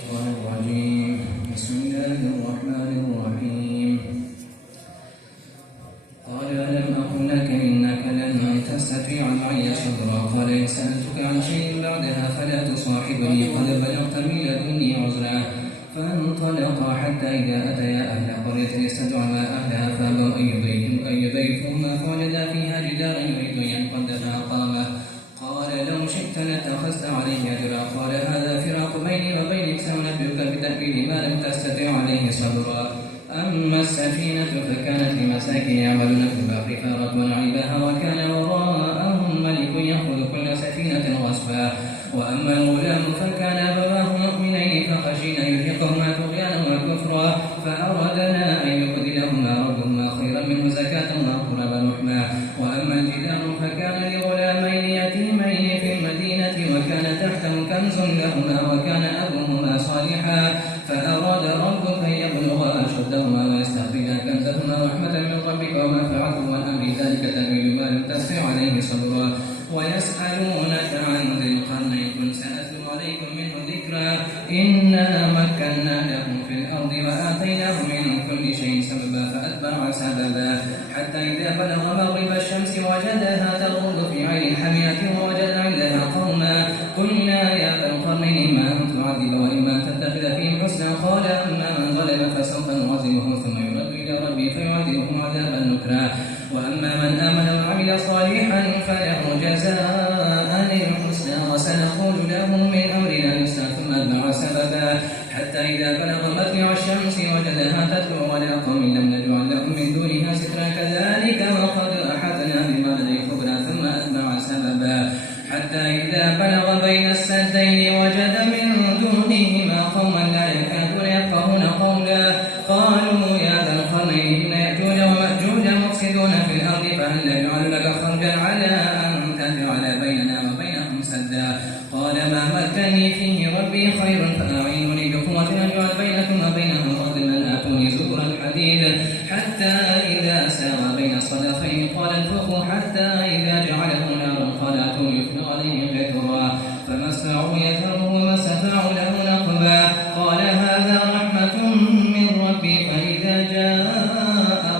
الشيطان الرجيم. بسم الله الرحمن الرحيم. قال ألم أقل لك إنك لن تستطيع معي صبرا. قال إن سألتك عن شيء بعدها فلا تصاحبني قد بلغت من لدني عذرا. فانطلقا حتى إذا أتيا أهل قرية استدعا أهلها فأبوا أن يضيفوهما فوجدا فيها جدارا يريد أن ينقض فأقامه. قال لو شئت لاتخذت عليه أجرا. قال هذا فراق بيني وبينك سأنبئك بتأويل ما لم تستطع عليه صبرا. أما السفينة فكانت لمساكين يعملون في البحر فأردنا عيبها وكان وراءهم ملك يأخذ كل سفينة غصبا. وأما الغلام فكان أبواه مؤمنين فخشينا يرهقهما طغيانا وكفرا فأردنا أن يبدلهما ربهما خيرا منه زكاة وأقرب رحما. وأما الجدار فكان لغلامين يتيمين في المدينة وكان تحته كنز لهما وكان أبوهما صالحا فأراد ربك أن يبلغا أشدهما ويستخرجا كنزهما رحمة من ربك وما فعلته عن أمر ذلك تأويل ما لم تستطع عليه صبرا. ويسألونك عن ذي القرنين قل سأتلو عليكم منه ذكرا. إنا مكنا لهم في الأرض وآتيناه من كل شيء سببا فأتبع سببا حتى إذا بلغ مغرب الشمس وجدها تغرب في عين حمية ووجد عندها قوما قلنا يا ذا القرنين إما أن تعذب وإما تتخذ فيهم حسنا. قال أما من ظلم فسوف نعذبه ثم يرد إلى ربه فيعذبه عذابا نكرا. وأما من آمن وعمل صالحا فله جزاء الحسنى وسنقول له من أمرنا يسرا. ثم أتبع سببا حتى إذا بلغ مطلع الشمس وجدها تتلو على قوم لم نجعل لهم من دونها سترا كذلك وقد أحطنا بما لديه خبرا. ثم أتبع سببا حتى إذا بلغ بين السدين وجد من دونهما قوما لا يكادون يفقهون قولا. قالوا يا ذا القرنين إن يأجوج ومأجوج مفسدون في الأرض فهل نجعل لك خرجا على أن تجعل بيننا وبينهم سدا. قال ما مكنني فيه ربي خير فأعينوني بقوة أجعل بينكم وبينهم رجما آتوني زبر الحديد حتى إذا ساوى بين الصدفين قال انفخوا حتى إذا جعله نارا قال آتوني أفرغ عليه قطرا فما استطاعوا يظهره وما استطاعوا له نقبا. قال هذا رحمة من ربي فإذا جاء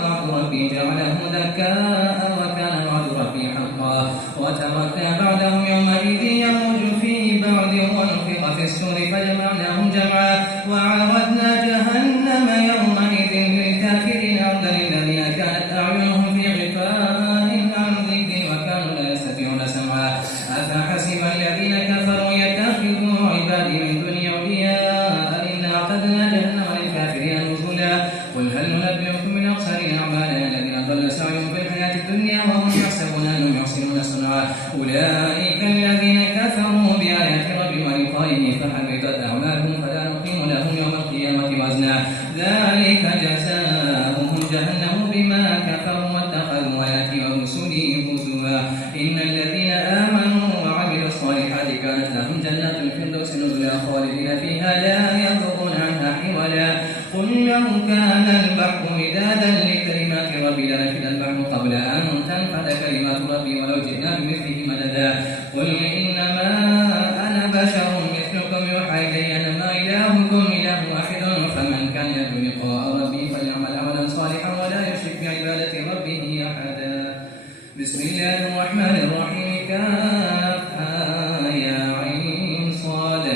وعد ربي جعله دكاء وكان وعد ربي حقا. وتركنا بعدهم يومئذ يموج في بعد ونفخ في السور فجمعناهم جمعا وعرضنا جهنم يومئذ للكافرين عرضا للذين كانت أعينهم في غطاء عن ذكري وكانوا لا يستطيعون سمعا. أفحسب الذين كفروا يتخذوا عبادي من دوني أولياء إنا أعتدنا جهنم للكافرين نزلا. قل هل ننبئكم بالأخسرين أعمالا الذين ضل سعيهم في الحياة الدنيا وهم يحسبون أنهم يحسنون صنعا أولئك الذين كفروا بآيات ربهم ولقائه فحبطت أعمالهم فلا نقيم لهم يوم القيامة وزنا. ذلك جزاؤهم جهنم بما كفروا واتخذوا آياتي ورسلي هزوا. إن الذين آمنوا وعملوا الصالحات كانت لهم جنات الفردوس نزلا خالدين فيها لا يبغون عنها حولا. قل لو كان البحر مدادا لكلمات ربي لنفد البحر قبل أن تنفد كلمات ربي ولو جئنا بمثله مددا. قل إنما أنا بشر مثلكم يوحى إلي أنما إلهكم إله واحد فمن كان يرجو لقاء ربي فليعمل عملا صالحا ولا يشرك بعبادة ربه أحدا. بسم الله الرحمن الرحيم. كافها يا عين صاد.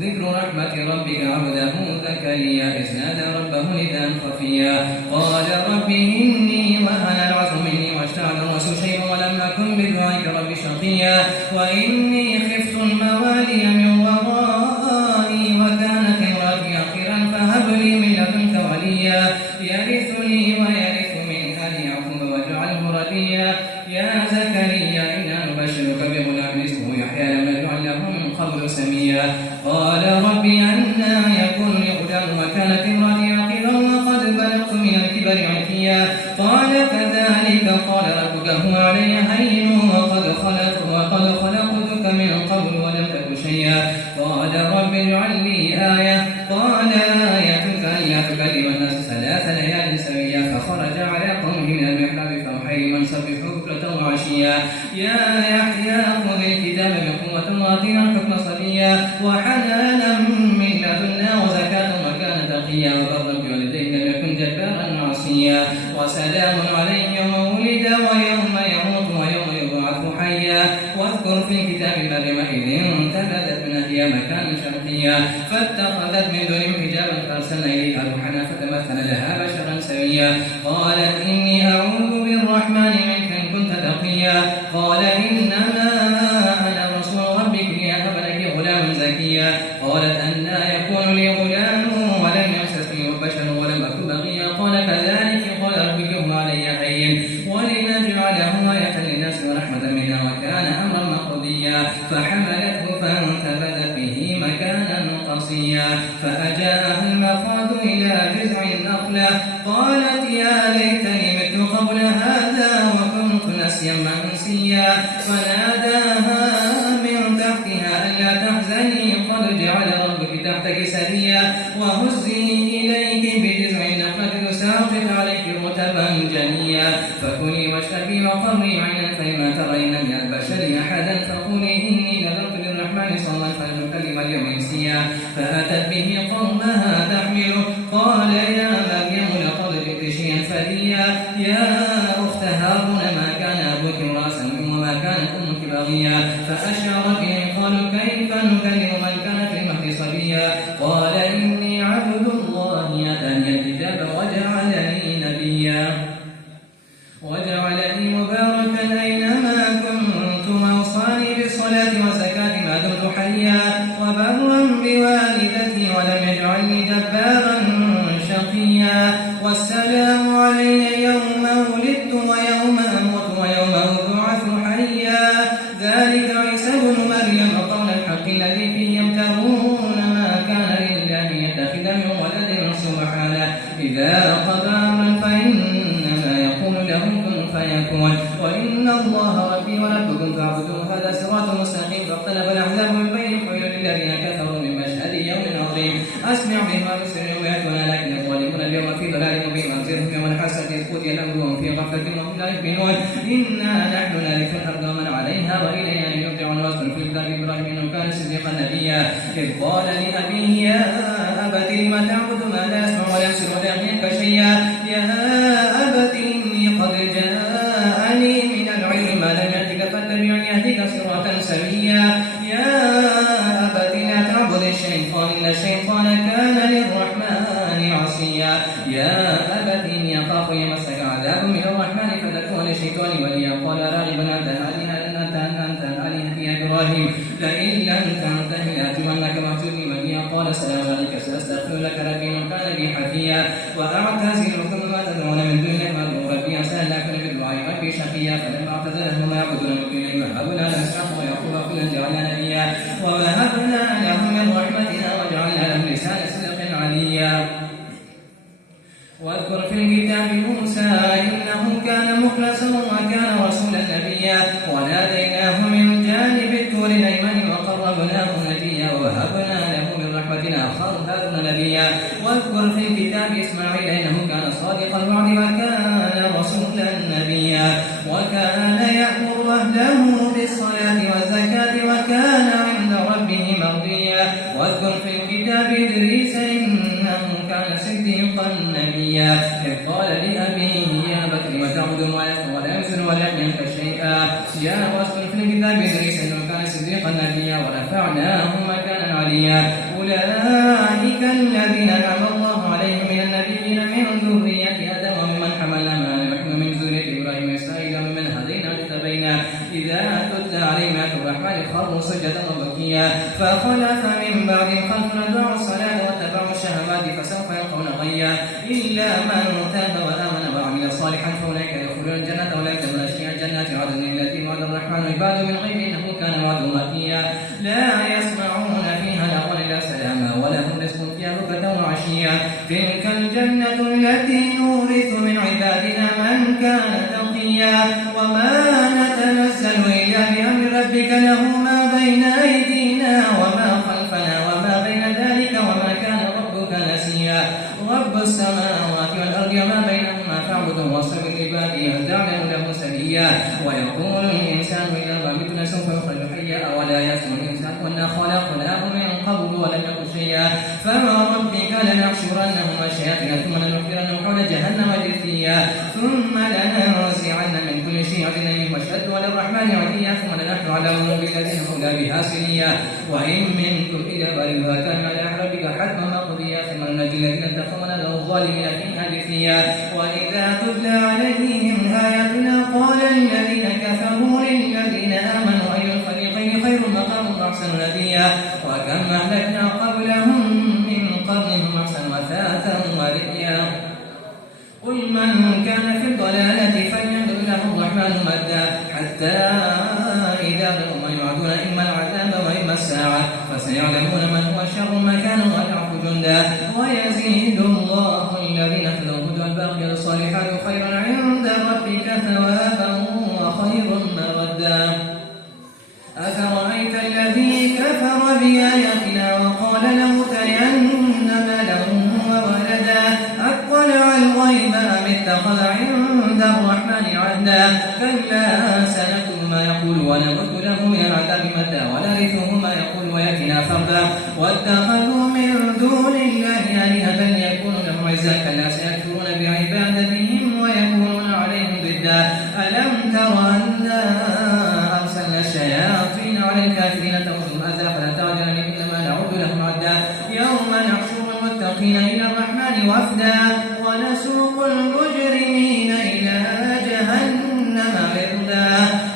ذكر رحمة ربك عبده زكريا إذ نادى ربه نداء خفيا قال رب إني وهن العظم مني واشتعل الرأس شيبا ولم أكن بدعائك رب شقيا وإني خفت الموالي من ورائي وكانت امرأتي عاقرا فهب لي من لدنك وليا يرثني ويرث من آل يعقوب واجعله رضيا. يا زكريا إنا نبشرك بغلام اسمه يحيى لم نجعل له من قبل سميا. قال رب أنى يكون لي غلام وكانت امرأتي عاقرا وقد بلغت من الكبر عتيا. قال كذلك قال ربك هو علي هين وقد خلقتك من قبل ولم تك شيئا. قال رب اجعل لي آية. قال آيتك ألا تكلم الناس 3 ليال سويا. فخرج على قومه من المحراب فأوحى من سبحوا بكرة وعشيا. يا يحيى خذ الكتاب بقوة وآتنا الحكم صبيا وحنانا من لدنا وسلام عليه يوم ولد ويوم يموت ويوم يبعث حيا. واذكر في الكتاب مريم إذ انتبذت من أهلها مكانا شرقيا فاتخذت من دونهم حجابا فأرسلنا إليها روحنا فتمثل لها بشرا سويا. قالت إني أعوذ بالرحمن منك إن كنت تقيا. قال إنما أنا رسول ربك لأهب لك غلام زكيا. قالت أنى يكون لي غلام ولم يمسسني بشر ولم أكن بغيا. قال كذلك قال ربك هو علي هين ولنجعله آية للناس ورحمة منا وكان أمرا مقضيا. فحملته فانتبذت به مكانا قصيا فأجاءها المخاض إلى جذع النخلة قالت يا ليتني مت قبل هذا وكنت نسيا منسيا. فناداها من تحتها ألا تحزني قد جعل ربك تحتك سريا وهزي إليك بجذع النخلة تساقط عليك رطبا جنيا. فكلي واشربي وقري عينا فإما ترين من البشر أحدا فقولي إني نذرت للرحمن صوما فلن أكلم اليوم إنسيا. فأتت به قومها تحمله قال يا مريم لقد جئت شيئا فريا. يا أخت هارون ما كان أبوك امرأ سوء وما كانت أمك بغيا. فأشارت إليه قالوا كيف نكلم من كان في المهد صبيا. قال إني عبد الله آتاني الكتاب وجعلني مباركا أينما كنت وأوصاني بالصلاة والزكاة ما دمت حيا وبرا بوالدتي ولم يجعلني جبارا شقيا. والسلام علي يوم ولدت ويوم أموت ويوم أبعث حيا. ذلك عيسى ابن مريم قول الحق الذي فيه يمترون ما كان لله يتخذ من ولد سبحانه إذا قضى أمرا فإنما يقول له كن فيكون. وإن الله ربي وربكم فاعبدوه هذا صراط مستقيم. فاختلف الأحزاب من بينهم ويل للذين كفروا من مشهد يوم عظيم. أسمع بهم وأبصر ويأتون لكن الظالمون اليوم في ضلال مبين. أبصرهم يوم الحسرة إذ قضي الأمر وهم في غفلة وهم لا يؤمنون. إنا نحن نرث الأرض ومن عليها وإلينا يرجعون. واذكر في الكتاب إبراهيم إنه كان صديقا نبيا إذ قال لأبيه يا أبت لم تعبد ما لا يسمع ولا يبصر ولا يغنيك شيئا. يا أبت إني قد جاءني من العلم ما لم يأتك فاتبعني أهدك صراطا سويا. يا أبت لا تعبد الشيطان إن الشيطان كان للرحمن عصيا. يا أبت إني أخاف يمسك عذاب من الرحمن فتكون للشيطان وليا. قال راغبا أنت آلهتي يا إبراهيم لئن لم تنته لأرجمنك واهجرني مليا. قال سلام عليك سأستغفر لك ربي إنه كان بي حفيا. وأعتزلكم ما تدعون من دون الله ربي عسى أن لا أكون بدعاء ربي شقيا. فلما اعتزلهم ما يعبدون من دون الله وهبنا له إسحاق ويعقوب كلا جعلنا نبيا ووهبنا له من رحمتنا وجعلنا له لسان صدق عليا. واذكر في الكتاب موسى إنه كان مخلصا وكان رسولا نبيا. وناديناه من جانب الطور الأيمن وقربناه نجيا ووهبنا له من رحمتنا أخاه هارون نبيا. واذكر في الكتاب إسماعيل إنه كان صادق الوعد وكان رسولا نبيا. وكان يأمر أهله بالصلاة والزكاة وكان عند ربه مرضيا. واذكر في الكتاب إدريس إنه كان صديقا نبيا إذ قال لأبيه يا أبت لم تعبد ما لا ولا يبصر ولا يغنيك شيئا. يا واذكر في الكتاب إدريس إنه كان صديقا نبيا ورفعناه مكانا عليا. أولئك الذين أنعم الله عليهم من النبيين من ذرية آدم وممن حملنا معه نحن من ذرية إبراهيم وإسماعيل وممن هدينا واجتبينا. إذا تتلى عليهم آيات الرحمن خروا سجدا وبكيا. فخلف من بعد خلف أضاعوا الصلاة واتبعوا الشهوات فسوف يلقون غيا. إلا من تاب وآمن وعمل صالحا فأولئك يدخلون الجنة ولا يكتبون أشياء جنات عدن التي وعد الرحمن عباده بالغيب إنه كان وعده مأتيا. لا يسمعون فيها لغوا إلا سلاما ولهم رزق فيها بكرة وعشيا. تلك الجنة التي نورث من عبادنا من كان تقيا. وما نتنزل إلا بأمر ربك له ما بين أيدينا وما خلفنا وما بين ذلك وما كان ربك نسيا. رب السماوات والأرض وما بينهما فاعبده واصطبر لعباده هل تعلم له سبيا. ويقول الإنسان إذا ما مت سوف يخرج حيا. أولا يسمع الإنسان كنا خلقناه من قبل ولم يك شيئا فوربك لنحشرنهم الشياطين ثم لنحضرنهم حول جهنم جثيا ثم لننزعن من كل شيعة أيهم أشد وللرحمن عتيا ثم لنحن أعلم بالذين أولى بها سريا وإن منكم إلا واردها كان على ربك حتما مقضيا ثم ننجي الذين اتقوا ونذر الظالمين فيها جثيا وإذا تتلى عليهم آياتنا قال الذين كفروا للذين آمنوا أي الفريقين خير مقام وأحسن نديا وكم أهلكنا قبلهم من قرنهم أحسن مثاثا ورئيا قل من كان في الضلالة فليمدد له الرحمن مدا حتى إذا بلغوا ما يوعدون إما العذاب وإما الساعة فسيعلمون من هو شر مكانا وأضعف جندا ويزيد الله الذين اهتدوا الهدى والباقيات الصالحات خيرا عند ربك ثوابا وخير مردا أفرأيت الذي كفر بآياتنا وقال لأوتين مالا وولدا أطلع الغيب أم اتخذ عند الرحمن عهدا كلا سنكتب ما يقول ونمد له من العذاب مدا ونرثه ما يقول ويأتنا فردا واتخذوا من دون الله آلهة ليكونوا لهم عزا كلا سيكفرون بعبادتهم ويكونون عليهم ضدا ألم تر أنا أرسلنا الشياطين على الكافرين تؤذهم أذى فلا تعجل إنما نعد لهم عدا يوم نحشر المتقين إلى الرحمن وفدا ونسوق المجرمين إلى جهنم وردا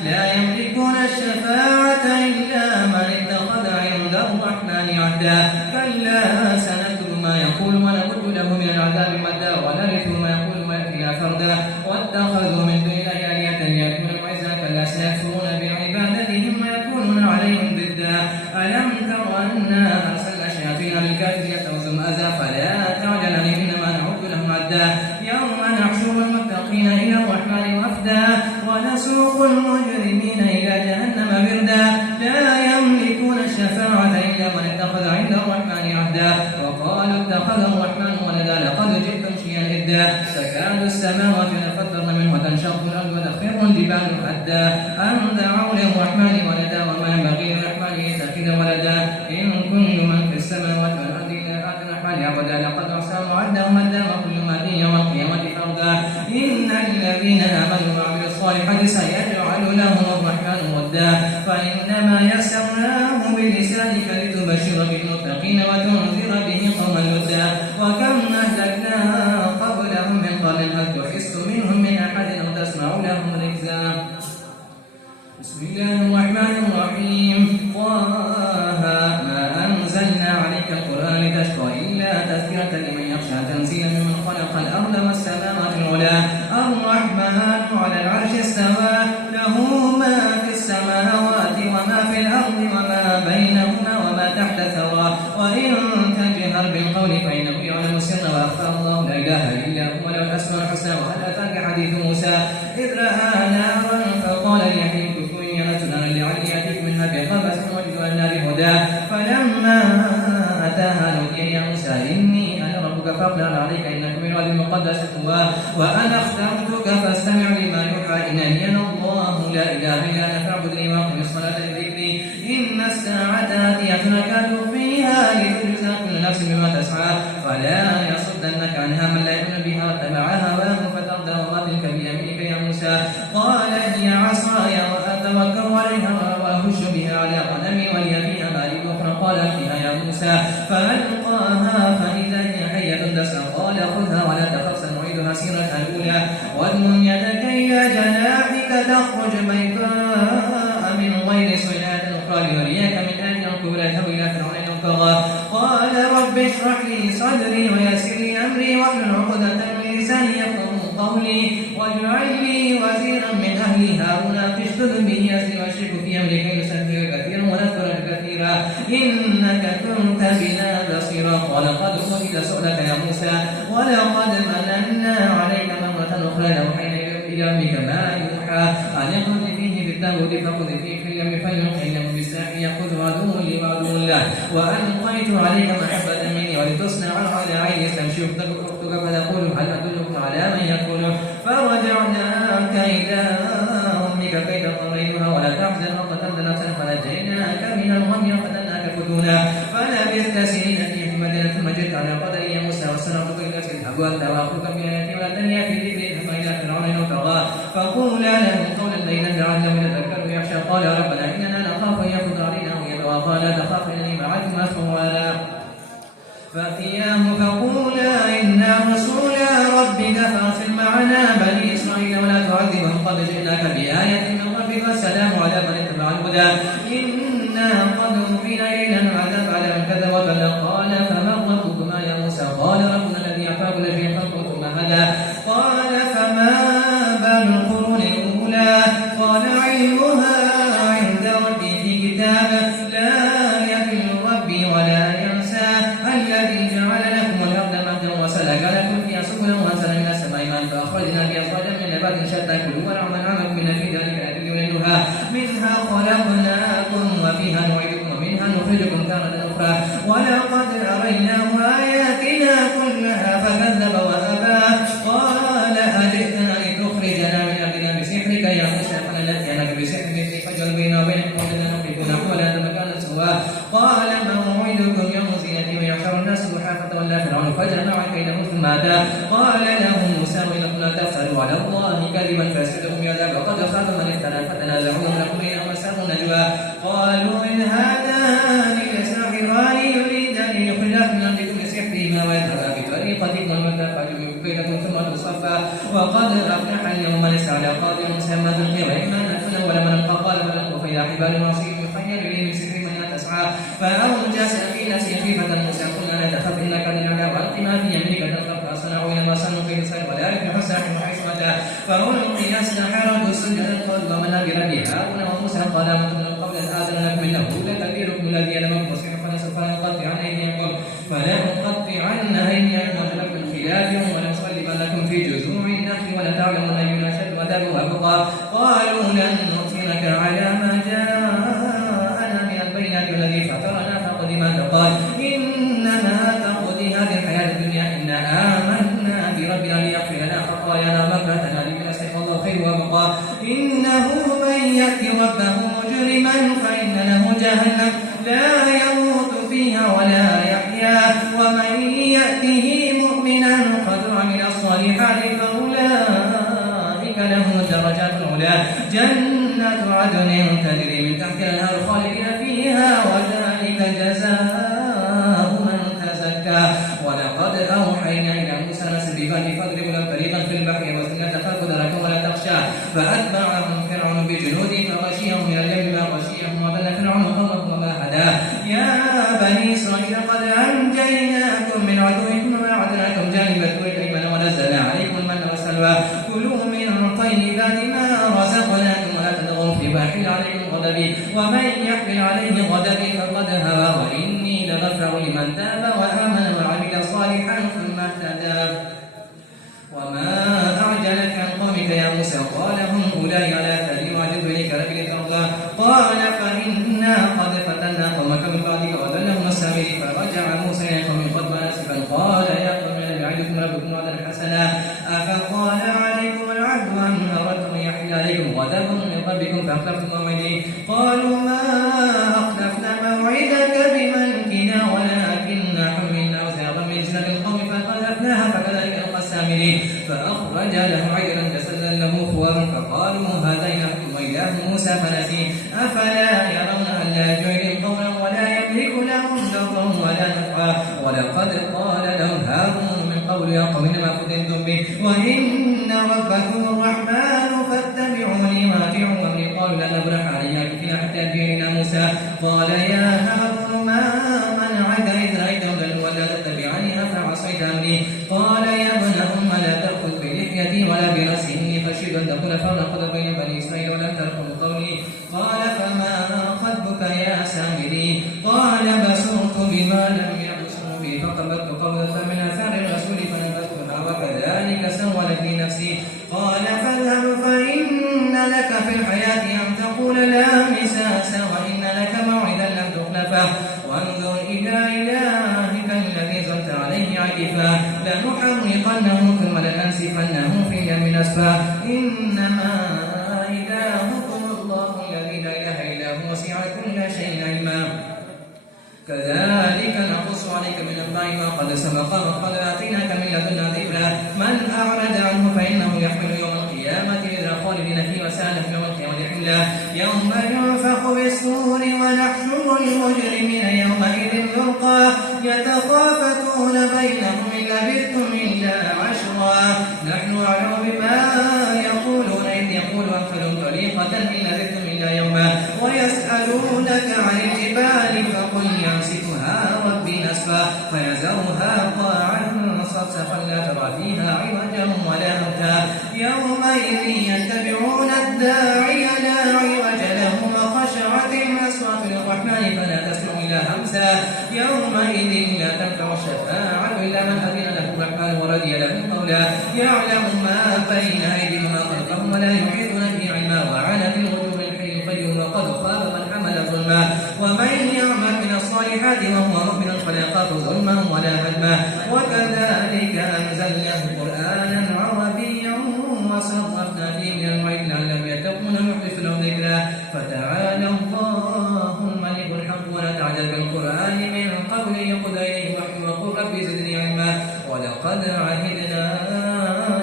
لا يملكون الشفاعة إلا من اتخذ عند الرحمن عهدا كلا سنكتب ما يقول ونمد له من العذاب مدا ونرثه ما يقول ويأتينا فردا واتخذوا من دون الله آلهة ليكونوا عزا كلا سيكفرون بعبادتهم ويكونون عليهم ضدا ألم تر أنا أرسلنا الشياطين للكافرين تؤذهم أذى فلا تعجل إنما نعد لهم عدا يوم نحشر المتقين إلى الرحمن وفدا ونسوق المجرمين إلى جهنم وردا لا يملكون الشفاعة إلا من اتخذ عند الرحمن عهدا وقالوا اتخذ الرحمن ولدا لقد جئتم شيئا إدا تكاد السماوات يتفطرن منه وتنشق الأرض وتخر الجبال هدا أن دعوا للرحمن ولدا وما ينبغي للرحمن يتخذ ولدا إن كل من في السماوات والأرض إلا آتي الرحمن عبدا لقد أحصاهم وعدهم مدا وكل ما في يوم القيامة فردا إن الذين آمنوا وعملوا الصالحات سيجعل لهم الرحمن ودا فإنما يسرناه بلسانك لتبشر بالمتقين وتنذر به قوما لدا وكم أهلكنا قبلهم من قرن هل تحس منهم من أحد أو تسمع لهم ركزا بسم الله الرحمن الرحيم طه ما أنزلنا عليك القرآن لتشقى إلا تذكرة لمن يخشى تنزيلا ممن خلق الأرض والسماوات العلى الرحمن على العرش استوى له ما في السماوات وما في الأرض وما بينهما وما تحت الثرى وإن تجهر بالقول فإنه يعلم السر وأخفى الله لا إله إلا هو له الأسماء الحسنى وهل أتاك حديث موسى إذ رأى نارا فقال لأهله كفوا إني أنست نارا لعلي آتيكم منها بقبس وجدوا النار هدى فلما أتاها نودي يا موسى إني أنا ربك فاقلع عليك إنك من الأرض المقدسة طوى وأنا اخترتك فاستمع لما يوحى إنني أنا الله لا إله إلا أنا فاعبدني وأقم الصلاة لذكري إن الساعة آتية أكاد فيها لتجزى كل نفس بما تسعى فلا يصدنك عنها من لا يؤمن بها واتبع هواه فتردى وما تلك بيمينك يا موسى قال هي عصاي وأتوكل عليها وأهش بها على غنمي ولي فيها مآرب أخرى قال فيها يا موسى فألقاها فإذا هي حية تسعى قال خذها ولا تخف سنعيدها سيرتها الأولى واضم يدك إلى جناحك تخرج بيضاء من غير سوء أخرى ليريك من آية الكبرى اذهب إلى فرعون طغى قال رب اشرح لي صدري ويسر لي أمري واحلل عقدة من لساني يفقهوا قولي واجعل لي وزيرا من أهلي هارون اشدد به أزري واشركه في أمري كي نسبحك كثيرا ونذكرك كثيرا إنك كنت بنا بصيرا قال قد أوتيت سؤلك يا موسى ولقد مننا عليك مرة أخرى أوحينا إلى أمك ما يوحى أن اخرج فيه بالتابوت فخذ فيه في اليم فليلقه اليم بالساحل يأخذ عدو لي وعدو له وألقيت عليك محبة مني ولتصنع على عيني تمشي أختك فتقول هل أدلكم على من يكون فرجعناك إلى أمك كي تطمئنها ولا تحزن وقتلت نفسا فنجيناك من الغم يعبدونه فلبثت سنين في المدينة ثم جئت على قدر يا موسى وسنعطيك إلى اذهب أنت وأخوك بآياتي ولا تنيا في ذكري ثم إلى فرعون إنه طغى فقولا له قولا لينا لعله يتذكر ويخشى قال ربنا إننا نخاف أن يفوت علينا أو يطغى قال لا تخاف إنني معكما أسمع فأتياه فقولا إنا رسولا ربك فأرسل معنا بني إسرائيل ولا تعذبهم قد جئناك بآية من ربك والسلام على من اتبع الهدى إنا قد أوحي إلينا العذاب على من كذب وتولى قال فمن ربكما يا موسى قال ربنا الذي أعطى كل شيء خلقه ثم هدى قال فما بال القرون الأولى قال علمها عند ربي في كتاب لا يضل ربي ولا ينسى الذي جعل لكم الأرض مهدا وسلك لكم فيها سبلا وأنزل من السماء ماء فأخرجنا بها أزواجا من نبات شتى كلوا ونعمل من في ذلك آيات لنريها منها خلقناكم وفيها نعيدكم ومنها نخرجكم تارة أخرى ولقد أريناه آياتنا كلها فكذب وأبى قال أجئتنا لتخرجنا من أرضنا بسحرك يا موسى فلنأتينك بسحر مثلي فاجعل بيننا وبينكم وجدنا نخرج نحو ولا تمكن سواه قال موعدكم يوم زينتي ويحشر الناس ضحى فتولى فرعون فجمع كيده ثم أتى قال له موسى وإنكم لا تفتروا على الله كذبا فيسحتكم بعذاب وقد خاب من افترى فتنازعوا أمركم بينهم وسروا نجوى قالوا إن هذان لساحران يريدان أن يخرجاكم من أرضكم بسحرهما ويذهبا بطريقتكم ويتخذوا كيدكم ثم تصفى وقد أفلح اليوم من سعى قادر مسمى ذنبي وإما نفسنا ولمن ألقى قال فلقوا فإذا حبال وعصيهم يخيل إليه من سحر من تسعى فأوجس في نفسه خيفة موسى قلنا لا تخف إنك للأعلى وألق ما في يمينك تلقف فصنعوا إلى ما صنعوا في السر ولا يفلح الساحر حيث أتى فألقي السحرة سجدا قالوا آمنا برب هارون وموسى قال آمنت من قبل أن آذن لكم إنه لكبيركم الذي علمكم السحر فلنقطعن أيديكم وجعلكم من خلافهم ولنصلبنكم في جذوع النخل ولتعلمن أينا أشد عذابا وأبقى قالوا لن نؤثرك على ما جاءنا من البينات والذي فطرنا فاقض ما تقال إنما تقضي هذه الحياة الدنيا إنا آمنا بربنا ليغفر لنا خطايانا ومغفرة لنا نستغفر الله خير وأبقى إنه من يأتي ربه مجرما فإن له جهنم لا يموت فيها ولا يحيا ومن يأته مؤمنا قد عمل الصالحات فأولئك لهم الدرجات العلى جنات عدن تجري من تحتها الأنهار خالدين فيها وذلك جزاء من تزكى ولقد أوحينا إلى موسى نسبيا فاضرب له طريقا في البحر وسنة تخاف دركا ولا تخشى فأتبعهم فرعون بجنوده فغشيهم من اليم ما غشيهم وضل فرعون قومه وما هدى يا بني إسرائيل قد أنجيناكم من عدوكم وأعدناكم جانب الطور الأيمن ونزلنا عليكم المن والسلوى كلوا من طيبات ما رزقناكم ولا تطغوا في بحر عليكم غضبي ومن يحمل عليه غضبي فقد هوى وإني لغفر لمن تاب وآمن وعمل صالحا ثم اهتدى وما أعجلك عن قومك يا موسى قال هم أولئك على أثري وعجلت إليك ربي لترضى قال فإنا قد فتنا قومك من بعدك وأضلهم السامري فرجع موسى إلى قومه غضبان آسفا قال يا قوم ألم يعدكم ربكم وعدا حسنا أفطال عليكم العهد أم أردتم أن يحل عليكم غضب من ربكم فأخلفتم موعدي قالوا ما أخلفنا موعدك بملكنا ولكننا حملنا أوزارا من جنة القوم فقذفناها فكذلك ألقى السامري فأخرج له عجلا جسدا له خوار فقالوا هذا إلهكم وإله موسى فنسي أفلا يرون ألا يجعل قولا ولا يملك لهم ضرا ولا نفعا ولقد قال لهم هارون من قول يا قوم إنما فتنتم به وإن ربكم الرحمن فاتبعوني وأطيعوا أمري قالوا لا نبرح عليها كفنا حتى يأتينا موسى قال يا هارون ما منعك إذ رأيتهم ولا تتبعني أفعصيت أمري قال يا ابن أم لا تأخذ بلحيتي ولا برأسي إني خشيت أن تكون فرقا بين بني إسرائيل ولم ترقب قولي قال فما خطبك يا سامري قال بصرت بما لم يبصروا به فقبضت قبضة من آثار الرسول فنبذتها وكذلك سولت لي نفسي قال فاذهب فإن لك في الحياة أن تقول لا مساس وإن لك موعدا لم تخلفه وانظر إلى إلهك الذي زلت عليه عكفا لنحرقنه ثم لننسفنه في اليم نسفا إنما إلهكم الله الذي لا إله إلا هو وسع كل شيء علما كذلك نقص عليك من أنباء ما قد سبق وقد آتيناك من لدنا ذكرا من أعرض عنه فإنه يحمل يوم القيامة إذا خالدين فيه وسالم يوم القيامة حملا يوم ينفخ بالصور ونحشر المجرمين يومئذ زرقا يتخافتون بينهم إن لبثتم إلا عشرا نحن أعلم بما يقولون إذ يقول أمثلهم طريقة إن لبثتم إلا يوما ويسألونك عن الجبال فقل يمسكها ربي نسفا فيذرها قاعا صفصفا لا ترى فيها عوجا ولا أمتا يومئذ يتبعون الداعي لا عوج له وخشعت الأصوات للرحمن فلا تسمع إلا همسا يومئذ لا تنفع الشفاعة إلا من أذن له الرحمن ورضي له قولا يعلم ما بين أيديهم وما خلفهم ولا يحيطون به علما وعنت الوجوه الحي القيوم وقد خاب من حمل ظلما ومن يعمل من الصالحات وهو مؤمن فلا يخاف ظلما ولا هدما وكذلك أنزلناه قرآنا عربيا وصرفنا فيه من الوعيد لعلهم يتقون يحدث لهم ذكرا فتعالى الله الملك الحق ولا تعجل بالقرآن من قبل يقضى إليه وحي وقل رب زدني علما ولقد عهدنا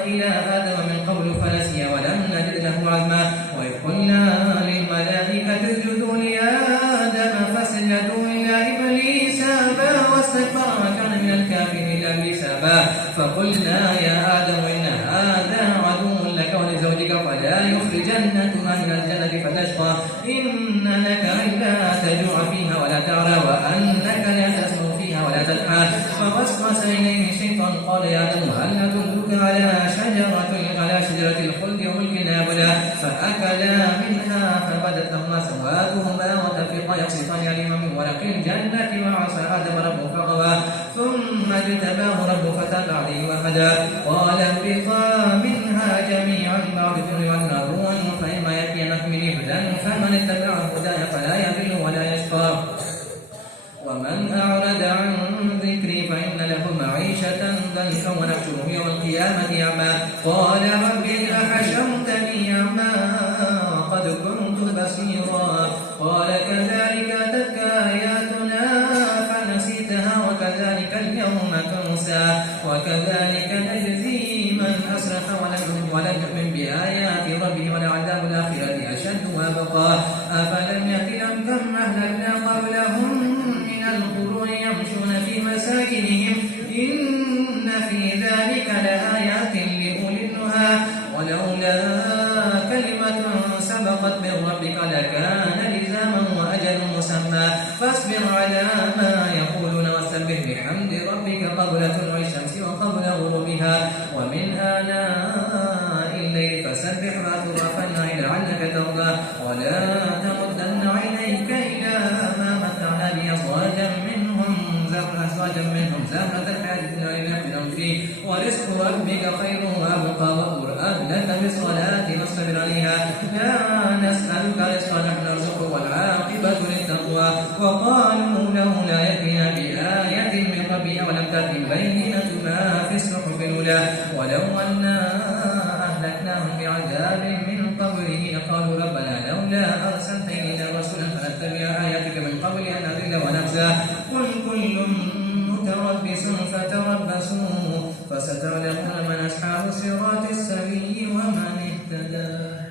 إلى آدم من قبل فنسي ولم نجد له عزما وإذ قلنا للملائكة اسجدوا لآدم فسجدوا إلا إبليس أبى واستكبر وكان من الكافرين إلا إبليس أبى فقلنا يا آدم إن هذا عدو لك ولزوجك فلا يخرجنكما من الجنة فتشقى إن لك إلا تجوع فيها ولا تعرى وأنك لا تسمع فيها ولا تدعى فوسوس إليه الشيطان قال يا آدم هل أدلك على شجرة الخلد وملك لا يبلى فأكلا منها فبدت لهما سواتهما وطفقا يخصفان عليهما من ورق الجنة وعصى آدم ربه فغوى ثم اجتباه ربه فتاب عليه وهدى قال اهبطا منها جميعا بعضكم لبعض عدو فإما يأتينكم مني هدى فمن اتبع هداي فلا يضل ولا يشقى ومن أعرض عن ذكري فإن له معيشة ضنكا ونحشره يوم القيامة أعمى قال رب أحشرتني أعمى وقد كنت بصيرا قال كذلك أتتك آياتنا فنسيتها وكذلك اليوم تنسى وكذلك نجزي من أسرف ولم يؤمن بآيات ربه ولعذاب الآخرة أشد وأبقى أفلم يأت لهم كم أهلكنا قبلهم من القرون يمشون في مساكنهم إن في ذلك لآيات لأولي النهى ولولا كلمة سبقت من ربك لكان لزاما وأجل مسمى فاصبر على ما يقولون وسبح بحمد ربك قبل طلوع الشمس وقبل غروبها ومن آناء الليل فسبح وأطراف النهار لعلك ترضى ولا تمدن عينيك إلى ما متعنا به أزواجا منهم زهرة الحياة الدنيا لنفتنهم فيه ورزق ربك خير وأبقى وأمر أهلك بالصلاة واصطبر عليها لا نسألك رزقا نحن نرزقك والعاقبة للتقوى وقالوا لولا يأتينا بآية من ربه ولم تأتي بينة ما في الصحف الأولى ولو أنا أهلكناهم بعذاب من قبله لقالوا ربنا لولا أرسلت إلينا رسولا فنتبع آياتك من قبل أن نذل ونخزى قل كل متربص فتربصوا فستعلمون من أصحاب الصراط السوي ومن اهتدى